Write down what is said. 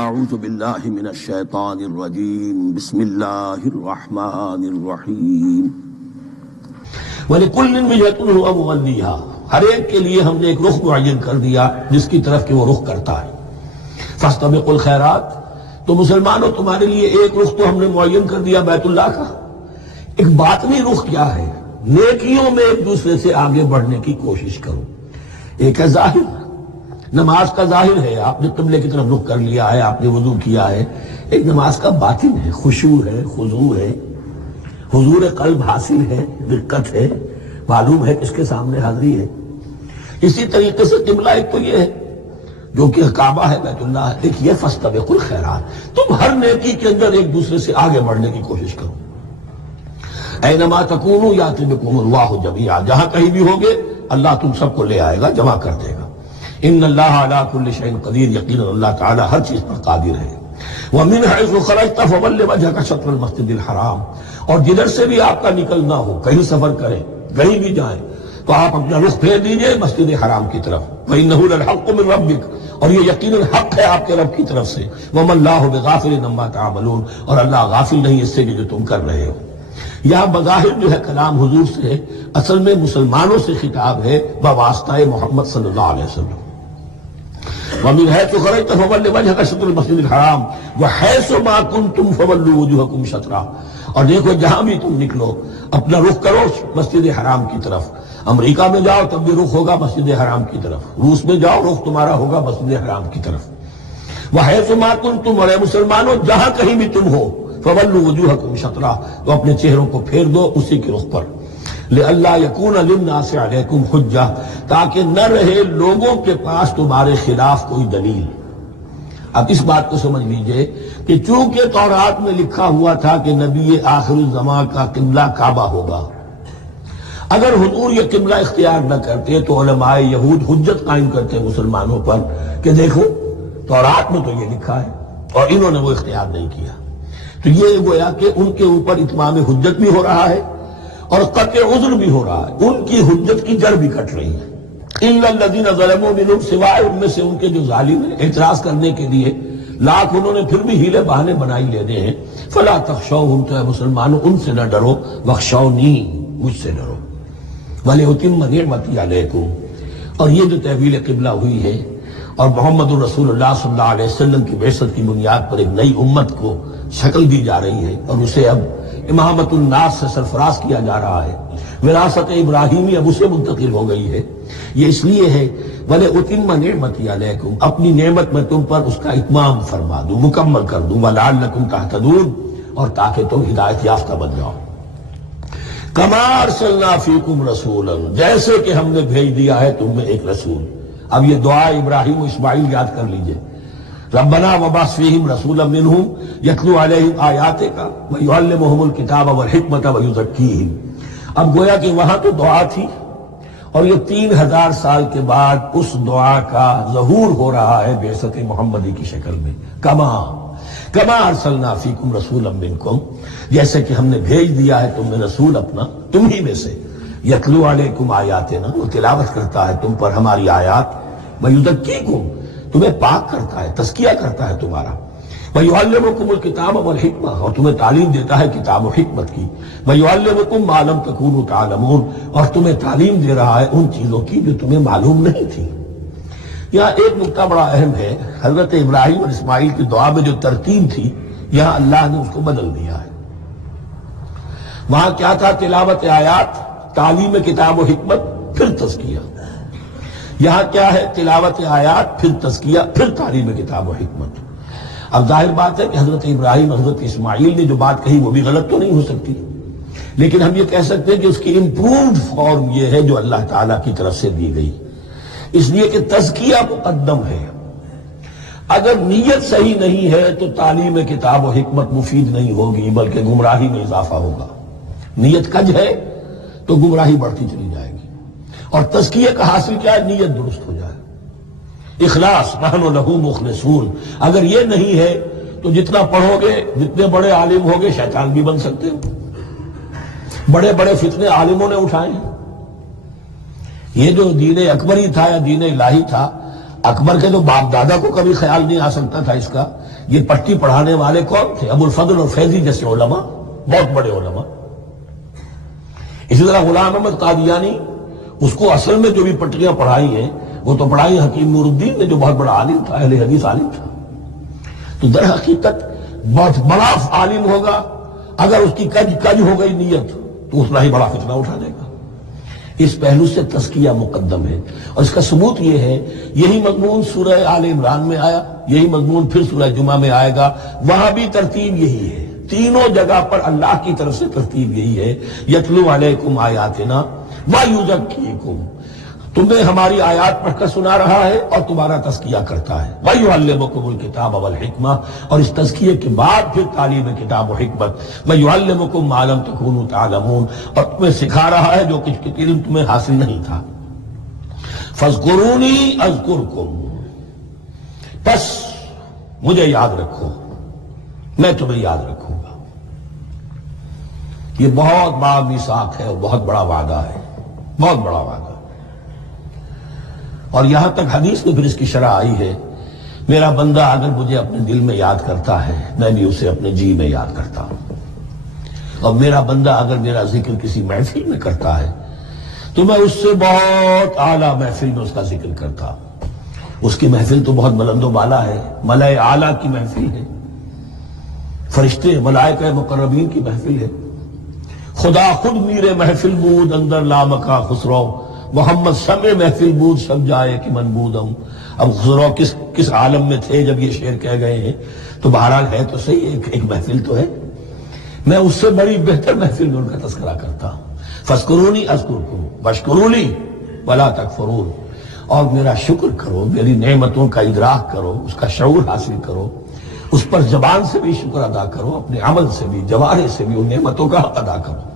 اعوذ باللہ من الشیطان الرجیم بسم اللہ الرحمن الرحیم وَلِكُلٍّ وِجْهَةٌ هُوَ مُوَلِّيهَا، ہر ایک کے لیے ہم نے ایک رخ معین کر دیا جس کی طرف کہ وہ رخ کرتا ہے۔ فَاسْتَبِقُوا الْخَيْرَاتِ، تو مسلمانوں تمہارے لیے ایک رخ تو ہم نے معین کر دیا بیت اللہ کا۔ ایک باطنی رخ کیا ہے؟ نیکیوں میں ایک دوسرے سے آگے بڑھنے کی کوشش کرو۔ ایک ہے ظاہر، نماز کا ظاہر ہے، آپ نے قبلے کی طرف رخ کر لیا ہے، آپ نے وضو کیا ہے۔ ایک نماز کا باطن ہے، خشوع ہے، خضوع ہے، حضور قلب حاصل ہے، دقت ہے، معلوم ہے کس کے سامنے حاضری ہے۔ اسی طریقے سے قبلہ ایک تو یہ ہے جو کہ کعبہ ہے، بیت اللہ ہے، ایک یہ فاستبقوا الخیرات، تم ہر نیکی کے اندر ایک دوسرے سے آگے بڑھنے کی کوشش کرو۔ اینما تکونوا یأتی بکم اللہ جمیعا، جہاں کہیں بھی ہوگے اللہ تم سب کو لے آئے گا، جمع کر دے گا۔ ان اللہ علی کل شیء قدیر، یقینا اللہ تعالی ہر چیز پر قادر ہے۔ ومن حیث خرجت فول وجهک شطر المسجد الحرام، اور جدھر سے بھی آپ کا نکلنا ہو، کہیں سفر کریں، کہیں بھی جائیں، تو آپ اپنا رخ پھیر دیجئے مسجد حرام کی طرف۔ وَإِنَّهُ لَلْحَقُّ مِن رَبِّكَ، اور یہ یقیناً حق ہے آپ کے رب کی طرف سے۔ وَمَا اللَّهُ بِغَافِلٍ عَمَّا تَعْمَلُونَ، اور اللہ غافل نہیں اس سے کہ جو تم کر رہے ہو۔ یہاں بظاہر جو ہے کلام حضور سے، اصل میں مسلمانوں سے خطاب ہے بواسطہ محمد صلی اللہ علیہ وسلم۔ وَمِنْ حَيْثُ خَرَجْتَ فَوَلِّ وَجْهَكَ شَطْرَ الْمَسْجِدِ الْحَرَامِ وَحَيْثُ مَا كُنْتُمْ فَوَلُّوا وُجُوهَكُمْ شَطْرَهُ، اور دیکھو جہاں بھی تم نکلو اپنا رخ کرو مسجد حرام کی طرف۔ امریکہ میں جاؤ تب بھی رخ ہوگا مسجد حرام کی طرف، روس میں جاؤ رخ تمہارا ہوگا مسجد حرام کی طرف۔ وَحَيْثُ مَا كُنْتُمْ، اور اے مسلمانوں جہاں کہیں بھی تم ہو، فَوَلُّوا وُجُوهَكُمْ شَطْرَهُ، تو اپنے چہروں کو پھیر دو اسی کے رخ پر۔ لِأَلَّا يَكُونَ لِلنَّاسِ عَلَيْكُمْ حُجَّةٌ، تاکہ نہ رہے لوگوں کے پاس تمہارے خلاف کوئی دلیل۔ اب اس بات کو سمجھ لیجئے کہ چونکہ تورات میں لکھا ہوا تھا کہ نبی آخر الزمان کا قبلہ کعبہ ہوگا، اگر حضور یہ قبلہ اختیار نہ کرتے تو علماء یہود حجت قائم کرتے مسلمانوں پر کہ دیکھو تورات میں تو یہ لکھا ہے اور انہوں نے وہ اختیار نہیں کیا۔ تو یہ گویا کہ ان کے اوپر اتمام حجت بھی ہو رہا ہے اور قطع عذر بھی ہو رہا ہے، ان کی حجت کی جڑ بھی کٹ رہی ہے۔ اِلَّا الَّذِينَ ظَلَمُوا مِنْهُمْ، سوائے ان میں سے ان کے جو ظالم ہیں، اعتراض کرنے کے لیے لاکھ انہوں نے پھر بھی ہیلے بہانے بنائی لینے ہیں۔ فَلَا تَخْشَوْهُمْ، تو اے مسلمانوں ان سے نہ ڈرو، وَاخْشَوْنِي، مجھ سے ڈرو۔ وَلِأُتِمَّ نِعْمَتِي عَلَيْكُمْ، اور یہ جو تحویل قبلہ ہوئی ہے اور محمد رسول اللہ صلی اللہ علیہ وسلم کی بعثت کی بنیاد پر ایک نئی امت کو شکل دی جا رہی ہے اور اسے اب امامت الناس سے سرفراز کیا جا رہا ہے، وراثت ابراہیمی اب اسے منتقل ہو گئی ہے۔ یہ اس لیے ہے وَلِأُتِمَّ نِعْمَتِي عَلَيْكُمْ، اپنی نعمت میں تم پر اس کا اتمام فرما دوں، مکمل کر دوں، وَلَعَلَّكُمْ تَهْتَدُونَ، اور تاکہ تم ہدایت یافتہ بن جاؤ۔ كَمَا أَرْسَلْنَا فِيكُمْ رَسُولًا، جیسے کہ ہم نے بھیج دیا ہے تم میں ایک رسول۔ اب یہ دعا ابراہیم و اسماعیل یاد کر لیجئے، ربنا وبعث فیہم رسولا منہم یتلو علیہم آیاتک ویعلمہم الکتاب والحکمت ویزکیہم۔ اب گویا کہ وہاں تو دعا تھی اور یہ 3000 سال کے بعد اس دعا کا ظہور ہو رہا ہے بعثت محمدی کی شکل میں۔ کما ارسلنا فیکم رسولا منکم، جیسے کہ ہم نے بھیج دیا ہے تم میں رسول اپنا، تم ہی میں سے، یتلو علیکم آیاتنا، وہ تلاوت کرتا ہے تم پر ہماری آیات، ویزکیکم، تمہیں پاک کرتا ہے، تزکیہ کرتا ہے تمہارا، وَيُعَلِّمُكُمُ الْكِتَابَ وَالْحِکْمَةَ، اور تمہیں تعلیم دیتا ہے کتاب و حکمت کی، وَيُعَلِّمُكُم مَّا لَمْ تَكُونُوا تَعْلَمُونَ، اور تمہیں تعلیم دے رہا ہے ان چیزوں کی جو تمہیں معلوم نہیں تھی۔ یہاں ایک نکتہ بڑا اہم ہے، حضرت ابراہیم اور اسماعیل کی دعا میں جو ترتیب تھی یہاں اللہ نے اس کو بدل دیا ہے۔ وہاں کیا تھا؟ تلاوت آیات، تعلیم کتاب و حکمت، پھر تزکیہ۔ یہاں کیا ہے؟ تلاوت آیات، پھر تزکیہ، پھر تعلیم کتاب و حکمت۔ اب ظاہر بات ہے کہ حضرت ابراہیم حضرت اسماعیل نے جو بات کہی وہ بھی غلط تو نہیں ہو سکتی، لیکن ہم یہ کہہ سکتے ہیں کہ اس کی امپرووڈ فارم یہ ہے جو اللہ تعالیٰ کی طرف سے دی گئی، اس لیے کہ تزکیہ مقدم ہے۔ اگر نیت صحیح نہیں ہے تو تعلیم کتاب و حکمت مفید نہیں ہوگی بلکہ گمراہی میں اضافہ ہوگا۔ نیت کج ہے تو گمراہی بڑھتی چلی جائے گی، اور تزکیہ کا حاصل کیا ہے؟ نیت درست ہو جائے، اخلاص، نحن لہ مخلصون۔ اگر یہ نہیں ہے تو جتنا پڑھو گے، جتنے بڑے عالم ہوگے، شیطان بھی بن سکتے ہو۔ بڑے بڑے فتنے عالموں نے اٹھائے ہیں۔ یہ جو دین اکبری تھا یا دین الہی تھا، اکبر کے تو باپ دادا کو کبھی خیال نہیں آ سکتا تھا اس کا. یہ پٹی پڑھانے والے کون تھے؟ ابو الفضل اور فیضی جیسے علماء، بہت بڑے علماء. اسی طرح غلام احمد قادیانی، اس کو اصل میں جو بھی پٹیاں پڑھائی ہیں وہ تو پڑھائی حکیم نور الدین نے، جو بہت بڑا عالم تھا، اہل حدیث عالم تھا. تو در حقیقت بہت بڑا عالم ہوگا، اگر اس کی کج ہو گئی نیت تو اتنا ہی بڑا فتنہ اٹھا دے گا. اس پہلو سے تزکیہ مقدم ہے، اور اس کا ثبوت یہ ہے، یہی مضمون سورہ آل عمران میں آیا، یہی مضمون پھر سورہ جمعہ میں آئے گا. وہاں بھی ترتیب یہی ہے، تینوں جگہ پر اللہ کی طرف سے ترتیب یہی ہے. یتلو علیکم آیاتنا ویزکیکم، تمہیں ہماری آیات پڑھ کر سنا رہا ہے اور تمہارا تزکیہ کرتا ہے. وَيُعَلِّمُكُمُ الْكِتَابَ وَالْحِکْمَةَ، اور اس تزکیے کے بعد پھر تعلیم کتاب و حکمت. وَيُعَلِّمُكُم مَّا لَمْ تَكُونُوا تَعْلَمُونَ، اور تمہیں سکھا رہا ہے جو کچھ علم تمہیں حاصل نہیں تھا. فَاذْكُرُونِي أَذْكُرْكُم، پس مجھے یاد رکھو، میں تمہیں یاد رکھوں گا. یہ بہت بڑا میثاق ہے اور بہت بڑا وعدہ ہے، بہت بڑا وعدہ. اور یہاں تک حدیث میں پھر اس کی شرح آئی ہے، میرا بندہ اگر مجھے اپنے دل میں یاد کرتا ہے میں بھی اسے اپنے جی میں یاد کرتا ہوں. اور میرا بندہ اگر میرا ذکر کسی محفل میں کرتا ہے تو میں اس سے بہت اعلیٰ محفل میں اس کا ذکر کرتا ہوں. اس کی محفل تو بہت بلند و بالا ہے، ملائے اعلیٰ کی محفل ہے، فرشتے ملائکہ مقربین کی محفل ہے. خدا خود میرے محفل بود اندر لامکا خسرو، محمد سمے محفل بود سب جائے کہ من بودم. اب خسرو کس عالم میں تھے جب یہ شعر کہہ گئے ہیں؟ تو بہرحال ہے تو صحیح، ایک محفل تو ہے. میں اس سے بڑی بہتر محفل میں ان کا تذکرہ کرتا ہوں. فَاذْكُرُونِي أَذْكُرْكُمْ وَاشْكُرُوا لِي وَلَا تَكْفُرُونَ، اور میرا شکر کرو، میری نعمتوں کا ادراک کرو، اس کا شعور حاصل کرو، اس پر زبان سے بھی شکر ادا کرو، اپنے عمل سے بھی، جوارح سے بھی ان نعمتوں کا حق ادا کرو.